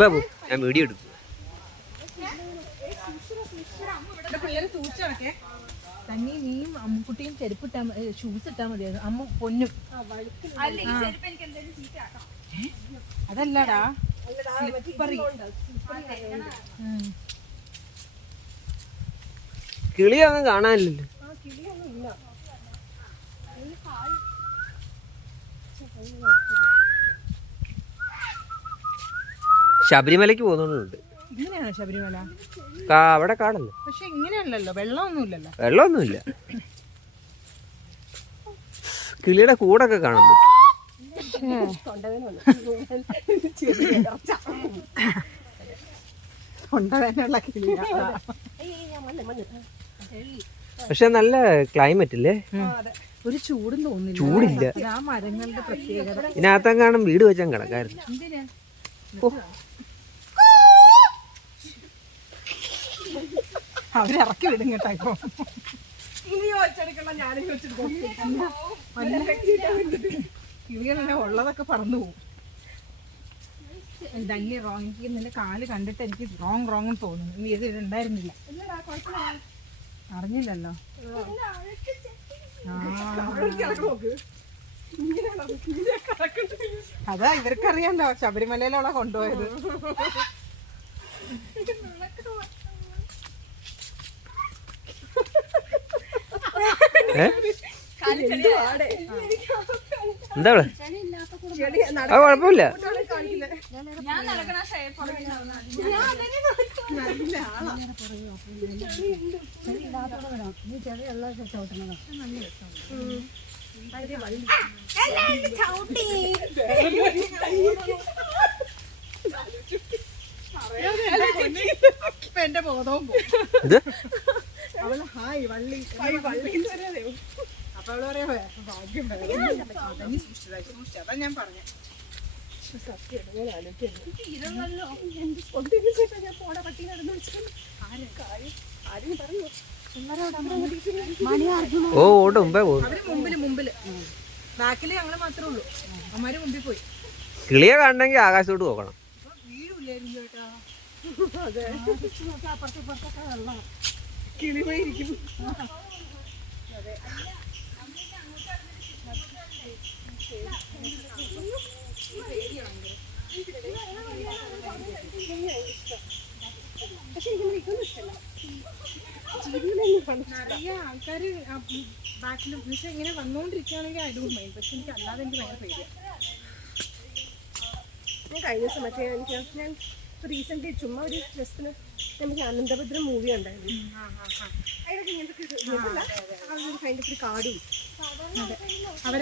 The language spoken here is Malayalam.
ബാബു ഞാൻ വീഡിയോ ചെരുപ്പ് തന്നെ നീയും അമ്മുക്കുട്ടിയും ചെരുപ്പിട്ടാ ഷൂസ് ഇട്ടാ മതിയായിരുന്നു അമ്മ പൊന്നും അതല്ലടാ കിളിയൊന്നും കാണാനില്ലല്ലോ. ശബരിമലയ്ക്ക് പോകുന്നുണ്ട്. ഇങ്ങനെയാണോ ശബരിമല? അവിടെ കാണുന്നു. പക്ഷെ ഇങ്ങനെയല്ലല്ലോ വെള്ളമൊന്നുമില്ലല്ലോ. വെള്ളമൊന്നുമില്ല. കിളിയുടെ കൂടൊക്കെ കാണാൻ പറ്റും. പക്ഷെ നല്ല ക്ലൈമറ്റ് അല്ലേ ഒരു ചൂടും തോന്നില്ല ചൂടില്ല. മരങ്ങളുടെ പ്രത്യേകത. ഇതിനകത്തെങ്ങാനും വീട് വെച്ചാൽ കിടക്കായിരുന്നു. എന്തിനാ അവരിറക്കി വിടും കേട്ടോ ഇപ്പൊ കിളികളെല്ലാം ഉള്ളതൊക്കെ പറന്നു പോകും ഡല്ലി റോങ് എനിക്ക് നിന്റെ കാൽ കണ്ടിട്ട് എനിക്ക് റോങ് റോങ് തോന്നുന്നു നീ ഇത് ഉണ്ടായിരുന്നില്ല അറിഞ്ഞില്ലല്ലോ. അതാ ഇവർക്കറിയാലോ ശബരിമലയിലുള്ള കൊണ്ടുപോയത് എന്താ അത് കുഴപ്പമില്ല. ബോധവും ഇത്? അവൾ ഹായ് വള്ളി. വള്ളി. അപ്പൊ അവൾ പറയാ "വേ, ഭാഗ്യം വേണം." അതങ്ങ് സൂക്ഷിച്ചതാ, സൂക്ഷിച്ചതാ. അതാ ഞാൻ പറഞ്ഞ. ഓ ഓട്ട് മുമ്പേ പോകും അവർ മുമ്പിൽ മുമ്പിൽ. ബാക്കിൽ ഞങ്ങൾ മാത്രമേ ഉള്ളൂ. അമ്മമാര് മുമ്പിൽ പോയി. കിളിയെ കാണണമെങ്കിൽ ആകാശത്തോട്ട് പോകണം വീഴില്ലായിരുന്നു ചേട്ടാ കിളിപോയിരിക്കും നിറയെ ആൾക്കാര് ബാക്കിലും പക്ഷെ ഇങ്ങനെ വന്നുകൊണ്ടിരിക്കുകയാണെങ്കിൽ ഐ ഡോണ്ട് മൈൻഡ് പക്ഷെ എനിക്ക് അല്ലാതെ എനിക്ക് ഭയങ്കര പേടിയാണ് ഞാൻ കഴിഞ്ഞ ദിവസം മറ്റേ എനിക്ക് ഞാൻ റീസെന്റ് ചുമ്മാ ഒരു ഡ്രസ്സിന് നമുക്ക് അനന്തഭദ്രം മൂവി ഉണ്ടായിരുന്നു അതിലൊക്കെ ഇങ്ങനത്തെ ഒരു കാടും. അവരാ